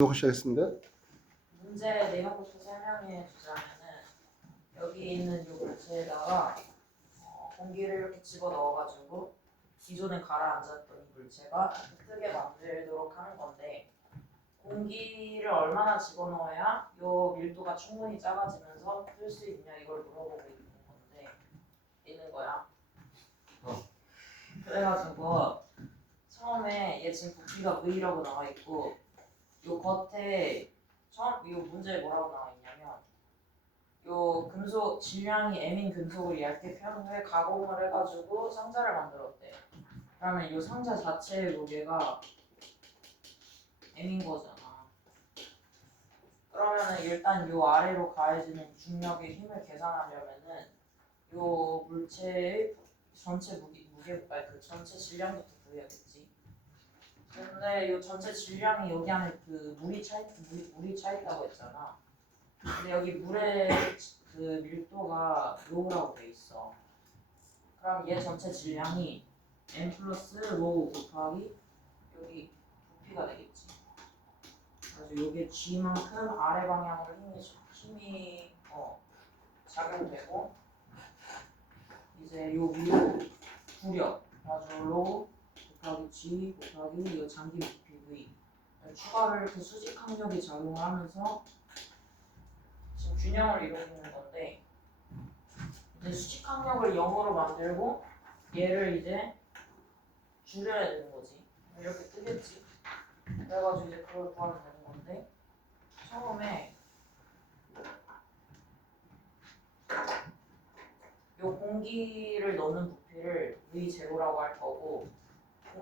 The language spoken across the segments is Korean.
시작하겠습니다. 문제 내용부터 설명해 주자면은 여기 있는 이 물체에다가 어, 공기를 이렇게 집어 넣어가지고 기존에 가라앉았던 이 물체가 뜨게 만들도록 하는 건데 공기를 얼마나 집어 넣어야 요 밀도가 충분히 작아지면서 뜰 수 있냐 이걸 물어보고 있는 건데 있는 거야. 그래가지고 처음에 얘 지금 부피가 V라고 나와 있고 요 겉에 처음 요 문제에 뭐라고 나와 있냐면 요 금속 질량이 M인 금속을 얇게 편 후에 가공을 해가지고 상자를 만들었대. 그러면 요 상자 자체의 무게가 M인 거잖아. 그러면은 일단 요 아래로 가해지는 중력의 힘을 계산하려면은 요 물체의 전체 무게 무게가 그 전체 질량부터 구해야겠지. 근데 이 전체 질량이 여기 안에 그 물이 차 있, 물이, 물이 차 있다고 했잖아. 근데 여기 물의 그 밀도가 로우라고 돼 있어. 그럼 얘 전체 질량이 n 플러스 로우 곱하기 여기 부피가 되겠지. 그래서 요게 g만큼 아래 방향으로 힘이 힘이 어 작용되고 이제 요 위로 부력 그래가지고 로우 곱하기 G 곱하기 이 장기 부피 V 추가로 이렇게 수직 항력이 작용을 하면서 지금 균형을 이루는 건데 이제 수직 항력을 0으로 만들고 얘를 이제 줄여야 되는 거지. 이렇게 뜨겠지. 그래가지고 이제 그걸 구하면 되는 건데 처음에 요 공기를 넣는 부피를 V0라고 할 거고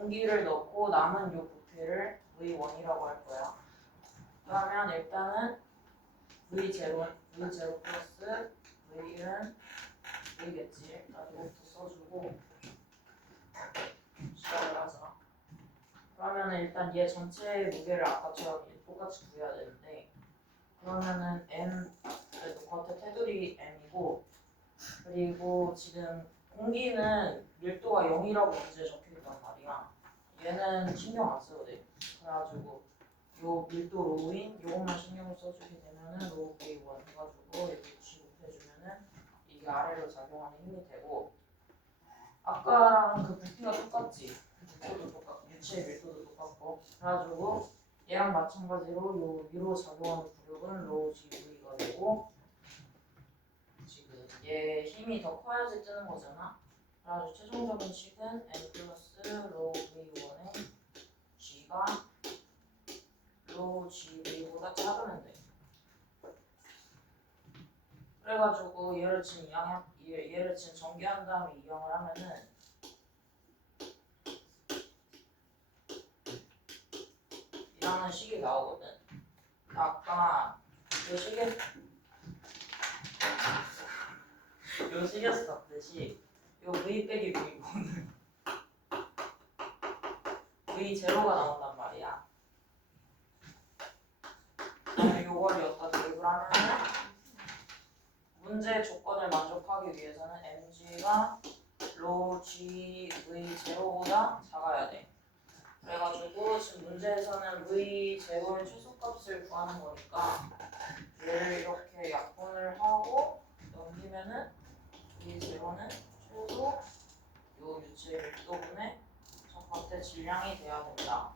공기를 넣고 남은 요 부피를 V1이라고 할 거야. 그러면 일단은 V0, V0 플러스 V1은 V겠지. 일단 이것부터 써주고 시작을 하자. 그러면 일단 얘 전체의 무게를 아까처럼 똑같이 구해야 되는데 그러면은 M, 겉에 테두리 M이고 그리고 지금 공기는 밀도가 0이라고 문제에 적혀있단 말이야. 얘는 신경 안 써도 돼. 그래가지고 요 밀도 로우인 요것만 신경을 써주게 되면은 로우 K1 해가지고 이렇게 취급해주면은 이게 아래로 작용하는 힘이 되고 아까랑 그 부피가 똑같지. 부피도 똑같고 유체의 밀도도 똑같고 그래가지고 얘랑 마찬가지로 요 위로 작용하는 부력은 로우 GV가 되고 지금 얘 힘이 더 커야지 뜨는 거잖아. 그래가지고 최종적인 식은 n 플러스 로우 v1의 g가 로우 gv보다 작으면 돼. 그래가지고 얘를 지금 얘, 얘를 지금 전개한 다음에 이용을 하면은 이라는 식이 나오거든. 아까 요 식에 요 식에서 봤듯이 요 V 빼기 V1은 V 제로가 나온단 말이야. 요걸 여기다 대입을 하면은 문제 조건을 만족하기 위해서는 mg가 로 g v 제로보다 작아야 돼. 그래가지고 지금 문제에서는 v 제로의 최소값을 구하는 거니까 얘를 이렇게 약분을 하고 넘기면은 v 제로 는 최소 요 유체 밀도분의 저 겉의 질량이 돼야 된다.